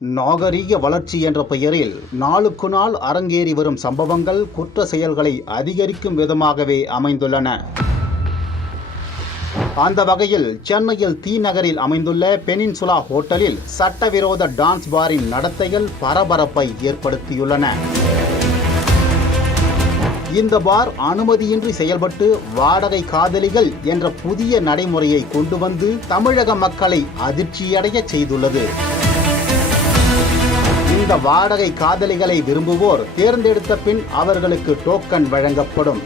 நாகரீக வளர்ச்சி என்ற பெயரில் நாளுக்கு நாள் அரங்கேறி வரும் சம்பவங்கள் குற்ற செயல்களை அதிகரிக்கும் விதமாகவே அமைந்துள்ளன. அந்த வகையில் சென்னையில் தி நகரில் அமைந்துள்ள பெனின்சுலா ஹோட்டலில் சட்டவிரோத டான்ஸ் பாரின் நடத்தைகள் பரபரப்பை ஏற்படுத்தியுள்ளன. இந்த பார் அனுமதியின்றி செயல்பட்டு வாடகை காதலிகள் என்ற புதிய நடைமுறையை கொண்டு வந்து தமிழக மக்களை அதிர்ச்சியடைய செய்துள்ளது. இந்த வாடகை காதலிகளை விரும்புவோர் தேர்ந்தெடுத்த பின் அவர்களுக்கு டோக்கன் வழங்கப்படும்.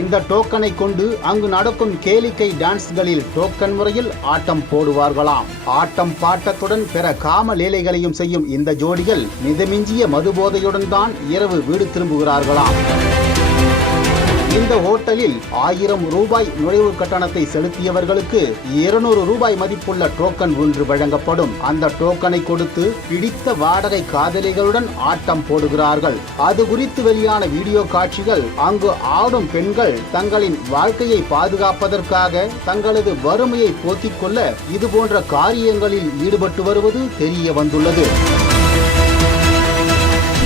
இந்த டோக்கனை கொண்டு அங்கு நடக்கும் கேளிக்கை டான்ஸ்களில் டோக்கன் முறையில் ஆட்டம் போடுவார்களாம். ஆட்டம் பாட்டத்துடன் பிற காம லீலைகளையும் செய்யும் இந்த ஜோடிகள் மிதமிஞ்சிய மதுபோதையுடன் தான் இரவு வீடு திரும்புகிறார்களாம். இந்த ஹோட்டலில் 1000 ரூபாய் நுழைவு கட்டணத்தை செலுத்தியவர்களுக்கு 200 ரூபாய் மதிப்புள்ள டோக்கன் ஒன்று வழங்கப்படும். அந்த டோக்கனை கொடுத்து பிடித்த வாடகை காதலிகளுடன் ஆட்டம் போடுகிறார்கள். அது குறித்து வெளியான வீடியோ காட்சிகள் அங்கு ஆடும் பெண்கள் தங்களின் வாழ்க்கையை பாதுகாப்பதற்காக தங்களது வறுமையை போக்கிக் கொள்ள இதுபோன்ற காரியங்களில் ஈடுபட்டு வருவது தெரிய வந்துள்ளது.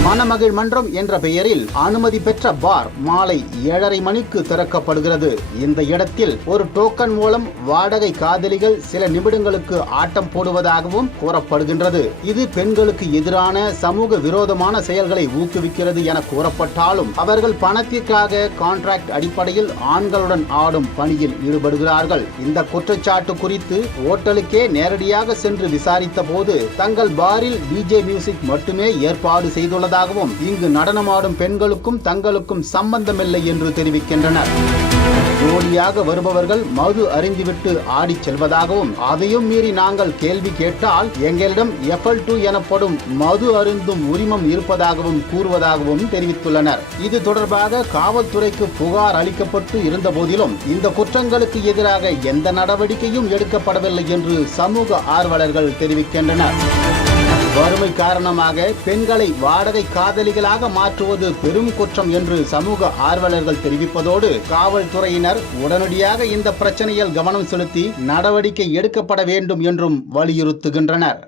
மணமகள் மன்றம் என்ற பெயரில் அனுமதி பெற்ற பார் மாலை 7:30 மணிக்கு திறக்கப்படுகிறது. இந்த இடத்தில் ஒரு டோக்கன் மூலம் வாடகை காதலிகள் சில நிமிடங்களுக்கு ஆட்டம் போடுவதாகவும் கூறப்படுகின்றது. இது பெண்களுக்கு எதிரான சமூக விரோதமான செயல்களை ஊக்குவிக்கிறது என கூறப்பட்டாலும் அவர்கள் பணத்திற்காக கான்ட்ராக்ட் அடிப்படையில் ஆண்களுடன் ஆடும் பணியில் ஈடுபடுகிறார்கள். இந்த குற்றச்சாட்டு குறித்து ஓட்டலுக்கே நேரடியாக சென்று விசாரித்த போது தங்கள் பாரில் டிஜே மியூசிக் மட்டுமே ஏற்பாடு செய்துள்ளது. இங்கு நடனமாடும் பெண்களுக்கும் தங்களுக்கும் சம்பந்தமில்லை என்று தெரிவிக்கின்றனர். ஜோடியாக வருபவர்கள் மது அருந்திவிட்டு ஆடி செல்வதாகவும் அதையும் மீறி நாங்கள் கேள்வி கேட்டால் எங்களிடம் FL2 எனப்படும் மது அருந்தும் உரிமம் இருப்பதாகவும் கூறுவதாகவும் தெரிவித்துள்ளனர். இது தொடர்பாக காவல்துறைக்கு புகார் அளிக்கப்பட்டு இருந்த போதிலும் இந்த குற்றங்களுக்கு எதிராக எந்த நடவடிக்கையும் எடுக்கப்படவில்லை என்று சமூக ஆர்வலர்கள் தெரிவிக்கின்றனர். வறுமை காரணமாக பெண்களை வாடகை காதலிகளாக மாற்றுவது பெரும் குற்றம் என்று சமூக ஆர்வலர்கள் தெரிவிப்பதோடு காவல்துறையினர் உடனடியாக இந்த பிரச்சனையில் கவனம் செலுத்தி நடவடிக்கை எடுக்கப்பட வேண்டும் என்றும் வலியுறுத்துகின்றனர்.